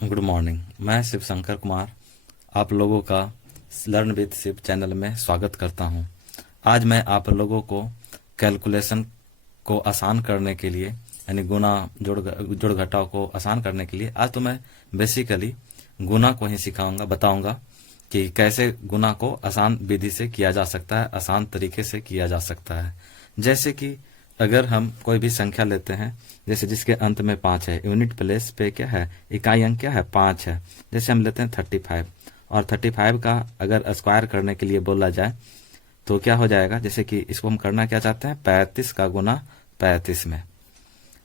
Good morning. मैं शिव शंकर कुमार आप लोगों का लर्न विद शिव चैनल में स्वागत करता हूं। आज मैं आप लोगों को कैलकुलेशन को आसान करने के लिए यानी गुना जोड़ घटाव को आसान करने के लिए आज तो मैं बेसिकली गुना को ही सिखाऊंगा, बताऊंगा कि कैसे गुना को आसान विधि से किया जा सकता है, आसान तरीके से किया जा सकता है। जैसे कि अगर हम कोई भी संख्या लेते हैं, जैसे जिसके अंत में 5 है, यूनिट प्लेस पे क्या है, इकाई अंक क्या है, 5 है। जैसे हम लेते हैं 35 और 35 का अगर स्क्वायर करने के लिए बोला जाए तो क्या हो जाएगा, जैसे कि इसको हम करना क्या चाहते हैं, 35 का गुना 35 में।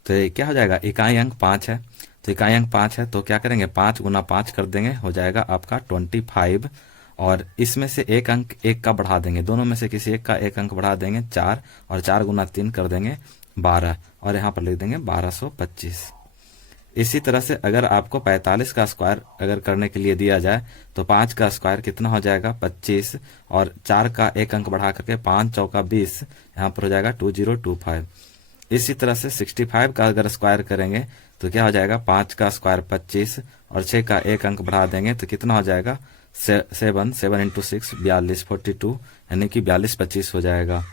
तो ये क्या हो जाएगा, इकाई अंक 5 है, तो इकाई अंक 5 है तो क्या करेंगे, 5 गुना 5 कर देंगे, हो जाएगा आपका 25। और इसमें से एक अंक एक का बढ़ा देंगे, दोनों में से किसी एक का एक अंक बढ़ा देंगे 4, और 4 गुना 3 कर देंगे 12, और यहाँ पर लिख देंगे 1225। इसी तरह से अगर आपको 45 का स्क्वायर अगर करने के लिए दिया जाए तो 5 का स्क्वायर कितना हो जाएगा, 25, और 4 का एक अंक बढ़ा करके 5 चौका 20, यहाँ पर हो जाएगा 2025। इसी तरह से 65 का अगर स्क्वायर करेंगे तो क्या हो जाएगा, 5 का स्क्वायर 25, और 6 का एक अंक बढ़ा देंगे तो कितना हो जाएगा, 7 इंटू 6 42, 42, यानी कि 4225 हो जाएगा।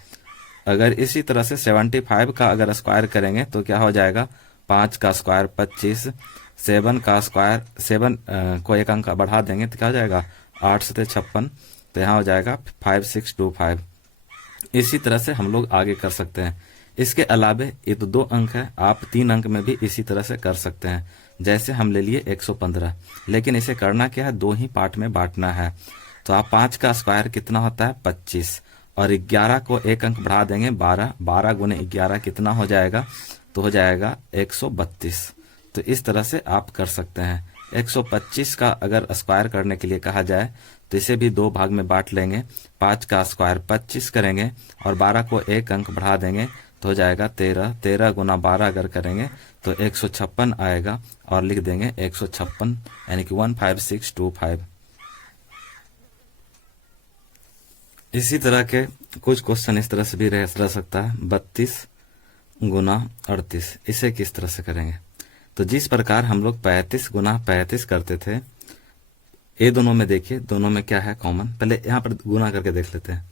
अगर इसी तरह से 75 का अगर स्क्वायर करेंगे तो क्या हो जाएगा, 5 का स्क्वायर 25, 7 का स्क्वायर 7 को एक अंक बढ़ा देंगे तो क्या हो जाएगा, 8 से 56, तो यहाँ हो जाएगा 5625। इसी तरह से हम लोग आगे कर सकते हैं। इसके अलावे ये तो 2 अंक है, आप 3 अंक में भी इसी तरह से कर सकते हैं। जैसे हम ले लिए 115, लेकिन इसे करना क्या है, 2 ही पार्ट में बांटना है। तो आप 5 का स्क्वायर कितना होता है, 25, और 11 को एक अंक बढ़ा देंगे 12, 12 गुने 11 कितना हो जाएगा, तो हो जाएगा 132। तो इस तरह से आप कर सकते हैं। 125 का अगर स्क्वायर करने के लिए कहा जाए तो इसे भी 2 भाग में बांट लेंगे, 5 का स्क्वायर 25 करेंगे और 12 को एक अंक बढ़ा देंगे तो हो जाएगा 13, 13 गुना 12 अगर करेंगे तो 156 आएगा, और लिख देंगे 156, यानी कि 15625। इसी तरह के कुछ क्वेश्चन इस तरह से भी रह सकता है, 32 गुना 38, इसे किस तरह से करेंगे। तो जिस प्रकार हम लोग 35 गुना 35 करते थे, ये दोनों में देखिए, दोनों में क्या है कॉमन, पहले यहाँ पर गुना करके देख लेते हैं।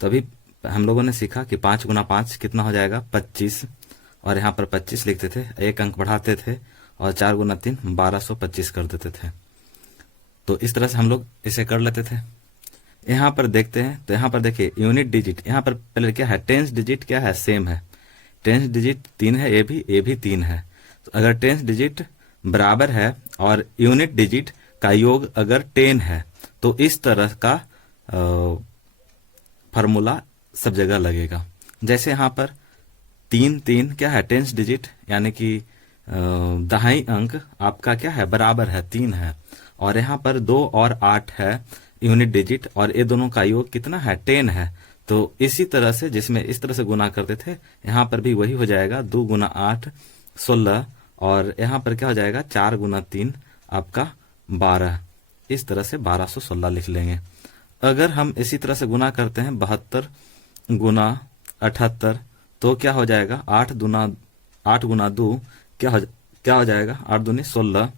तो अभी हम लोगों ने सीखा कि 5 गुना 5 कितना हो जाएगा, 25, और यहाँ पर 25 लिखते थे, एक अंक बढ़ाते थे, और 4 गुना 3 1225 कर देते थे। तो इस तरह से हम लोग इसे कर लेते थे। यहाँ पर देखते हैं तो यहाँ पर देखिए यूनिट डिजिट, यहाँ पर पहले क्या है, टेंस डिजिट क्या है, सेम है। टेंस डिजिट 3 है, ये भी 3 है। तो अगर टेंस डिजिट बराबर है और यूनिट डिजिट का योग अगर 10 है तो इस तरह का फॉर्मूला सब जगह लगेगा। जैसे यहाँ पर 3 क्या है, टेंस डिजिट, यानी कि दहाई अंक आपका क्या है, बराबर है, 3 है, और यहाँ पर 2 और 8 है यूनिट डिजिट, और ये दोनों का योग कितना है, 10 है। तो इसी तरह से जिसमें इस तरह से गुना करते थे, यहाँ पर भी वही हो जाएगा, 2 गुना 8 16, और यहाँ पर क्या हो जाएगा, 4 गुना 3 आपका 12, इस तरह से 1216 लिख लेंगे। अगर हम इसी तरह से गुना करते हैं 72 गुना 78, तो क्या हो जाएगा, 8 गुना 2 क्या हो जाएगा, 8 दूनी 16,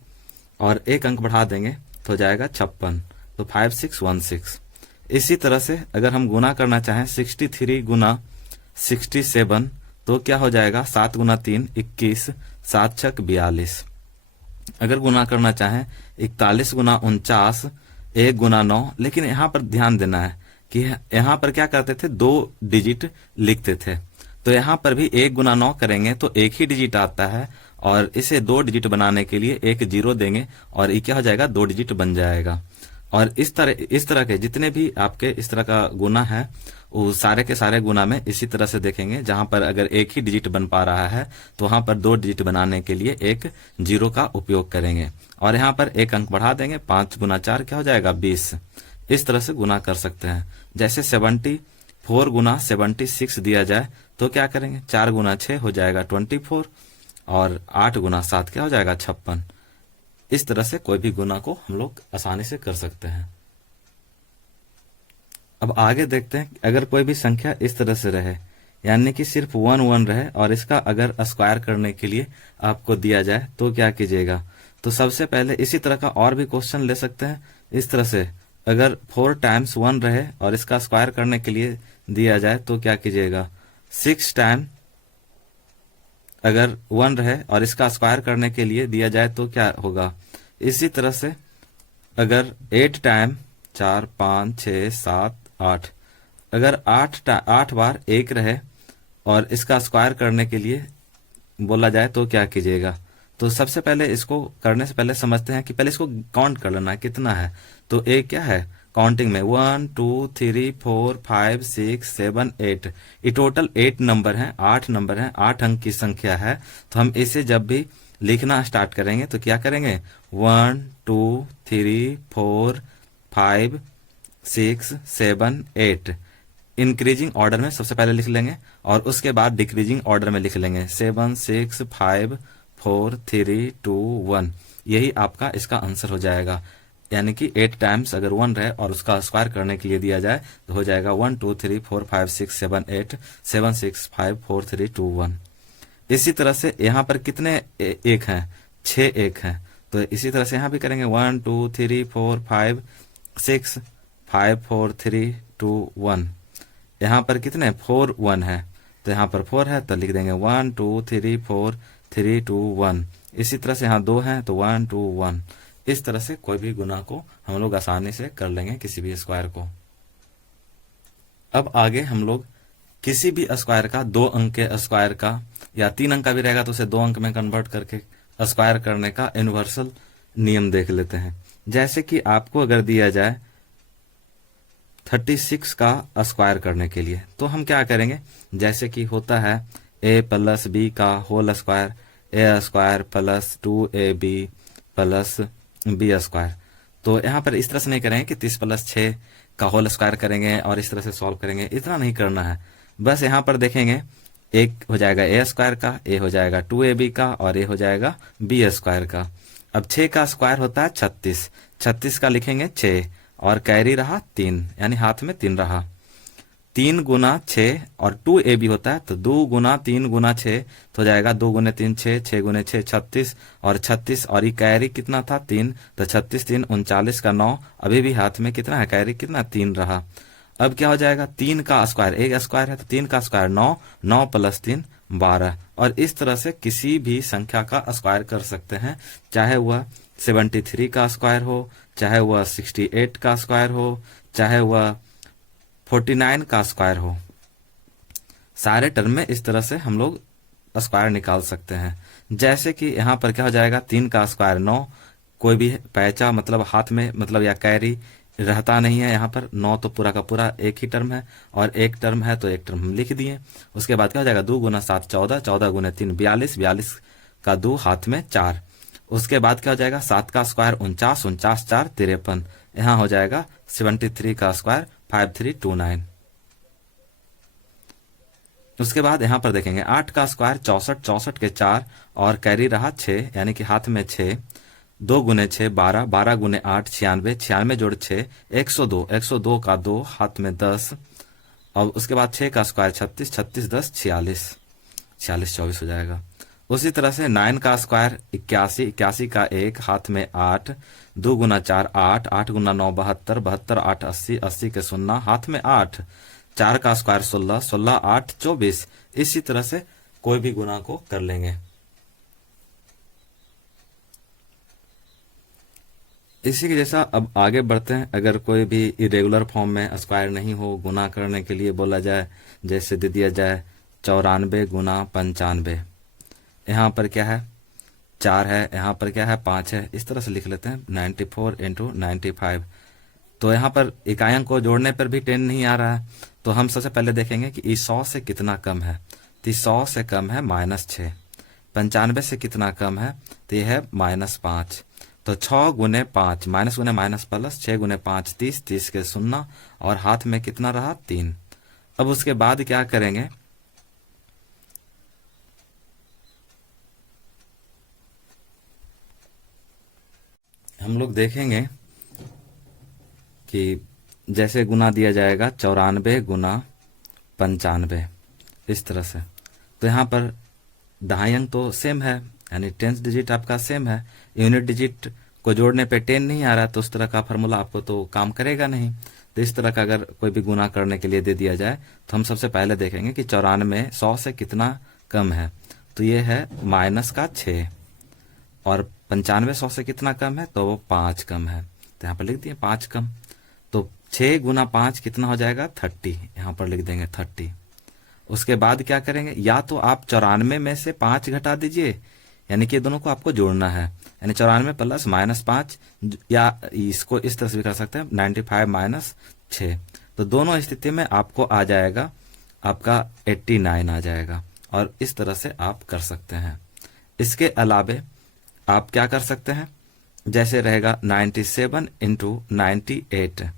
और एक अंक बढ़ा देंगे तो हो जाएगा 56, तो 5616। इसी तरह से अगर हम गुना करना चाहें 63 गुना 67, तो क्या हो जाएगा, 7 गुना 3 21, 7 छक 42। अगर गुना करना चाहें 41 गुना 49, 1 गुना 9, लेकिन यहाँ पर ध्यान देना है कि यहाँ पर क्या करते थे, 2 डिजिट लिखते थे। तो यहाँ पर भी 1 गुना 9 करेंगे तो एक ही डिजिट आता है, और इसे 2 डिजिट बनाने के लिए एक 0 देंगे और ये क्या हो जाएगा, 2 डिजिट बन जाएगा। और इस तरह के जितने भी आपके इस तरह का गुना है, वो सारे के सारे गुना में इसी तरह से देखेंगे। जहां पर अगर एक ही डिजिट बन पा रहा है तो वहां पर 2 डिजिट बनाने के लिए एक 0 का उपयोग करेंगे, और यहाँ पर एक अंक बढ़ा देंगे, 5 गुना 4 क्या हो जाएगा, 20। इस तरह से गुना कर सकते हैं। जैसे 74 गुना 76 दिया जाए तो क्या करेंगे, 4 गुना 6 हो जाएगा 24, और 8 गुना 7 क्या हो जाएगा, 56। इस तरह से कोई भी गुना को हम लोग आसानी से कर सकते हैं। अब आगे देखते हैं, अगर कोई भी संख्या इस तरह से रहे, यानी कि सिर्फ 1 1 रहे, और इसका अगर स्क्वायर करने के लिए आपको दिया जाए तो क्या कीजिएगा। तो सबसे पहले इसी तरह का और भी क्वेश्चन ले सकते हैं इस तरह से। अगर 4 टाइम्स 1 रहे और इसका स्क्वायर करने के लिए दिया जाए तो क्या कीजिएगा, 6 टाइम अगर 1 रहे और इसका स्क्वायर करने के लिए दिया जाए तो क्या होगा। इसी तरह से अगर 8 टाइम 4 5 6 7 8, अगर 8 बार 1 रहे और इसका स्क्वायर करने के लिए बोला जाए तो क्या कीजिएगा। तो सबसे पहले इसको करने से पहले समझते हैं कि पहले इसको काउंट कर लेना है कितना है। तो एक क्या है काउंटिंग में 1 2 3 4 5 6 7 8, ये टोटल 8 नंबर हैं, 8 नंबर हैं, 8 अंक की संख्या है। तो हम इसे जब भी लिखना स्टार्ट करेंगे तो क्या करेंगे 1 2 3 4 5 6 7 8 इंक्रीजिंग ऑर्डर में सबसे पहले लिख लेंगे और उसके बाद डिक्रीजिंग ऑर्डर में लिख लेंगे 7 6 5 4 3 2 1। यही आपका इसका आंसर हो जाएगा। यानी कि 8 टाइम्स अगर 1 रहे और उसका स्क्वायर करने के लिए दिया जाए तो हो जाएगा 1 2 3 4 5 6 7 8 7 6 5 4 3 2 1। इसी तरह से यहाँ पर कितने एक हैं, 6 एक हैं। तो इसी तरह से यहाँ भी करेंगे 1 2 3 4 5 6 5 4 3 2 1। यहाँ पर कितने 4 1 है, तो यहाँ पर 4 है तो लिख देंगे 1 2 3 4 3 2 1। इसी तरह से यहाँ 2 हैं तो 1 2 1। इस तरह से कोई भी गुना को हम लोग आसानी से कर लेंगे किसी भी स्क्वायर को। अब आगे हम लोग किसी भी स्क्वायर का 2 अंक के स्क्वायर का या 3 अंक का भी रहेगा तो उसे 2 अंक में कन्वर्ट करके स्क्वायर करने का यूनिवर्सल नियम देख लेते हैं। जैसे कि आपको अगर दिया जाए 36 का स्क्वायर करने के लिए तो हम क्या करेंगे, जैसे कि होता है a प्लस बी का whole square, A square plus 2ab plus B square. तो यहाँ पर इस तरह से नहीं करेंगे कि 30 प्लस 6 का होल स्क्वायर करेंगे और इस तरह से सॉल्व करेंगे, इतना नहीं करना है। बस यहाँ पर देखेंगे एक हो जाएगा ए स्क्वायर का, ए हो जाएगा 2ab का और ए हो जाएगा बी स्क्वायर का। अब 6 का स्क्वायर होता है 36, 36 का लिखेंगे 6 और कैरी रहा 3, यानी हाथ में 3 रहा। 3 गुना 6 और 2ab होता है तो 2 गुना 3 गुना 6 तो हो जाएगा 2 गुने 3 6, 6 गुने 6 36 और 36 और ये कैरी कितना था 3, तो 36 3 39 का 9, अभी भी हाथ में कितना है कैरी कितना 3 रहा। अब क्या हो जाएगा 3 का स्क्वायर, एक स्क्वायर है तो 3 का स्क्वायर 9, 9 प्लस 3 12। और इस तरह से किसी भी संख्या का स्क्वायर कर सकते हैं, चाहे वह 73 का स्क्वायर हो, चाहे वह 68 का स्क्वायर हो, चाहे वह 49 का स्क्वायर हो। सारे टर्म में इस तरह से हम लोग स्क्वायर निकाल सकते हैं। जैसे कि यहाँ पर क्या हो जाएगा 3 का स्क्वायर 9, कोई भी पैचा मतलब हाथ में मतलब या कैरी रहता नहीं है। यहाँ पर 9 तो पूरा का पूरा एक ही टर्म है और एक टर्म है तो एक टर्म हम लिख दिए। उसके बाद क्या हो जाएगा 2 गुना 7 14, 14 गुने 3 42, 42 का 2 हाथ में 4। उसके बाद क्या हो जाएगा 7 का स्क्वायर 49, 49 4 53। यहाँ हो जाएगा 73 का स्क्वायर 5329। उसके बाद यहाँ पर देखेंगे 8 का स्क्वायर 64, 64 के 4 और कैरी रहा 6, यानी कि हाथ में 6। 2 गुने 6 12, 12 गुने 8 96, 96 जोड़ 6 102, 102 का 2 हाथ में 10। और उसके बाद 6 का स्क्वायर 36, 36 10 46, 46 24 हो जाएगा। उसी तरह से 9 का स्क्वायर 81, 81 का 1 हाथ में 8, 2 गुना 4 8, 8 गुना 9 72, 72 8 80, 80 के 0 हाथ में 8। 4 का स्क्वायर 16, 16 8 24। इसी तरह से कोई भी गुना को कर लेंगे। इसी के जैसा अब आगे बढ़ते हैं। अगर कोई भी इरेगुलर फॉर्म में स्क्वायर नहीं हो, गुना करने के लिए बोला जाए, जैसे दे दिया जाए 94 गुना 95। यहाँ पर क्या है 4 है, यहाँ पर क्या है 5 है, इस तरह से लिख लेते हैं 94 इंटू 95। तो यहाँ पर इकाई अंक को जोड़ने पर भी 10 नहीं आ रहा है, तो हम सबसे पहले देखेंगे कि ये 100 से कितना कम है। तो 100 से कम है -6। 95 से कितना कम है, तो ये है -5। तो 6 गुने 5 माइनस गुने माइनस प्लस 6 गुने 5 30, 30 के 0 और हाथ में कितना रहा 3। अब उसके बाद क्या करेंगे हम लोग देखेंगे कि जैसे गुना दिया जाएगा 94 गुना 95 इस तरह से। तो यहाँ पर दहाई अंक तो सेम है, यानी टेंस डिजिट आपका सेम है, यूनिट डिजिट को जोड़ने पे 10 नहीं आ रहा तो उस तरह का फॉर्मूला आपको तो काम करेगा नहीं। तो इस तरह का अगर कोई भी गुना करने के लिए दे दिया जाए तो हम सबसे पहले देखेंगे कि 94 100 से कितना कम है। तो ये है -6, और 95 100 से कितना कम है, तो वो 5 कम है। तो यहाँ पर लिख दिए 5 कम। तो 6 गुना 5 कितना हो जाएगा, 30। यहाँ पर लिख देंगे 30। उसके बाद क्या करेंगे, या तो आप 94 में से 5 घटा दीजिए, यानी कि दोनों को आपको जोड़ना है, यानी 94 प्लस -5, या इसको इस तरह से भी कर सकते हैं 95 -6। तो दोनों स्थिति में आपको आ जाएगा आपका 89 आ जाएगा, और इस तरह से आप कर सकते हैं। इसके अलावे आप क्या कर सकते हैं, जैसे रहेगा 97 × 98।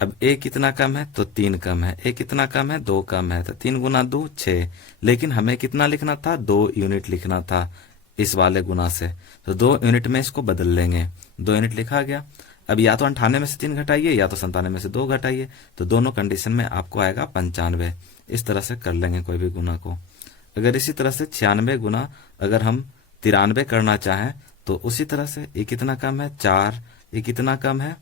अब a कितना कम है, तो 3 कम है, a कितना कम है, 2 कम है, तो 3 गुना 2 6। लेकिन हमें कितना लिखना था, 2 यूनिट लिखना था इस वाले गुना से, तो 2 यूनिट में इसको बदल लेंगे। 2 यूनिट लिखा गया। अब या तो 98 में से 3 घटाइए, या तो 97 में से 2 घटाइए, तो दोनों कंडीशन में आपको आएगा 95। इस तरह से कर लेंगे कोई भी गुना को। अगर इसी तरह से 96 गुना अगर हम 93 करना चाहें तो उसी तरह से ये कितना कम है, 4, ये कितना कम है,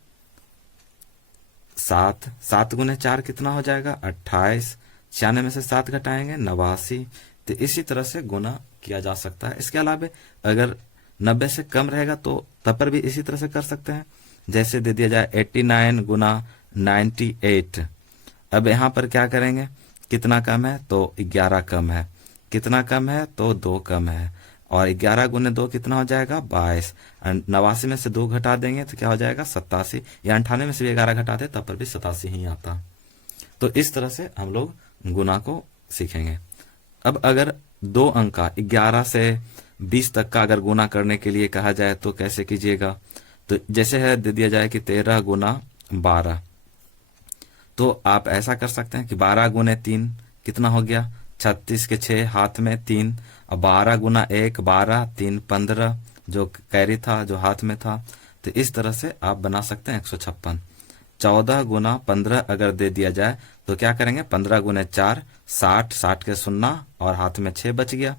7, 7 गुने 4 कितना हो जाएगा, 28, 96 में से 7 घटाएंगे 89। तो इसी तरह से गुना किया जा सकता है। इसके अलावा अगर 90 से कम रहेगा तो तब पर भी इसी तरह से कर सकते हैं। जैसे दे दिया जाए 89 गुना 98। अब यहाँ पर क्या करेंगे, कितना कम है, तो 11 कम है, कितना कम है, तो 2 कम है, और 11 गुने 2 कितना हो जाएगा, 22। 89 में से 2 घटा देंगे तो क्या हो जाएगा, 87, या 98 में से 11 घटाते तब पर भी 87 ही आता। तो इस तरह से हम लोग गुना को सीखेंगे। अब अगर 2 अंक का 11 से 20 तक का अगर गुना करने के लिए कहा जाए तो कैसे कीजिएगा, तो जैसे है दे दिया जाए कि 13 गुना 12, तो आप ऐसा कर सकते हैं कि 12 गुने 3 कितना हो गया, 36 के 6 हाथ में 3, और 12 गुना 1 12, 3 15 जो कैरी था जो हाथ में था। तो इस तरह से आप बना सकते हैं 156। 14 गुना 15 अगर दे दिया जाए तो क्या करेंगे, 15 गुने 4 60, 60 के 0 और हाथ में 6 बच गया,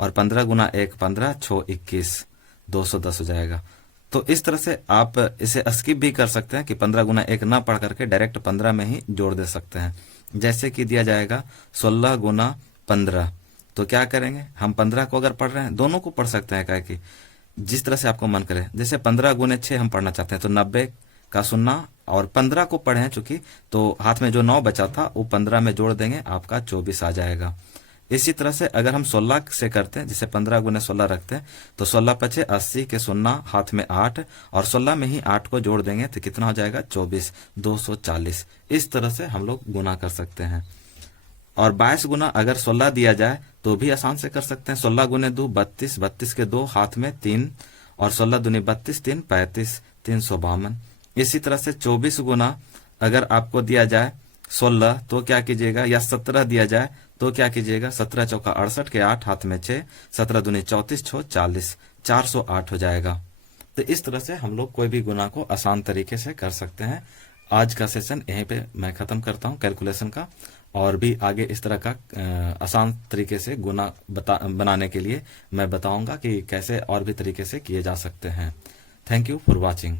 और 15 गुना 1 15, 6 21, 210 हो जाएगा। तो इस तरह से आप इसे स्किप भी कर सकते हैं कि 15 गुना 1 ना पढ़ करके डायरेक्ट 15 में ही जोड़ दे सकते हैं। जैसे कि दिया जाएगा 16 गुना 15, तो क्या करेंगे, हम 15 को अगर पढ़ रहे हैं, दोनों को पढ़ सकते हैं, क्या कि जिस तरह से आपको मन करे। जैसे 15 गुने 6 हम पढ़ना चाहते हैं तो 90 का 0 और 15 को पढ़े चूंकि, तो हाथ में जो 9 बचा था वो 15 में जोड़ देंगे, आपका 24 आ जाएगा। इसी तरह से अगर हम 16 से करते हैं, जैसे 15 गुने 16 रखते हैं तो 16 पचे 80 के 0 हाथ में 8, और 16 में ही 8 को जोड़ देंगे तो कितना हो जाएगा, 24, 240। इस तरह से हम लोग गुना कर सकते हैं। और 22 गुना अगर 16 दिया जाए तो भी आसान से कर सकते हैं। 16 गुने 2 32, 32 के 2 हाथ में 3, और 16 दूनी 32, 3 35, 352। इसी तरह से 24 गुना अगर आपको दिया जाए 16 तो क्या कीजिएगा, या 17 दिया जाए तो क्या कीजिएगा, 17 चौका 68 के 8 हाथ में 6, 17 दूनी 34, 6 40, 408 हो जाएगा। तो इस तरह से हम लोग कोई भी गुना को आसान तरीके से कर सकते हैं। आज का सेशन यहीं पे मैं खत्म करता हूं कैलकुलेशन का, और भी आगे इस तरह का आसान तरीके से गुना बनाने के लिए मैं बताऊंगा कि कैसे और भी तरीके से किए जा सकते हैं। Thank you for watching.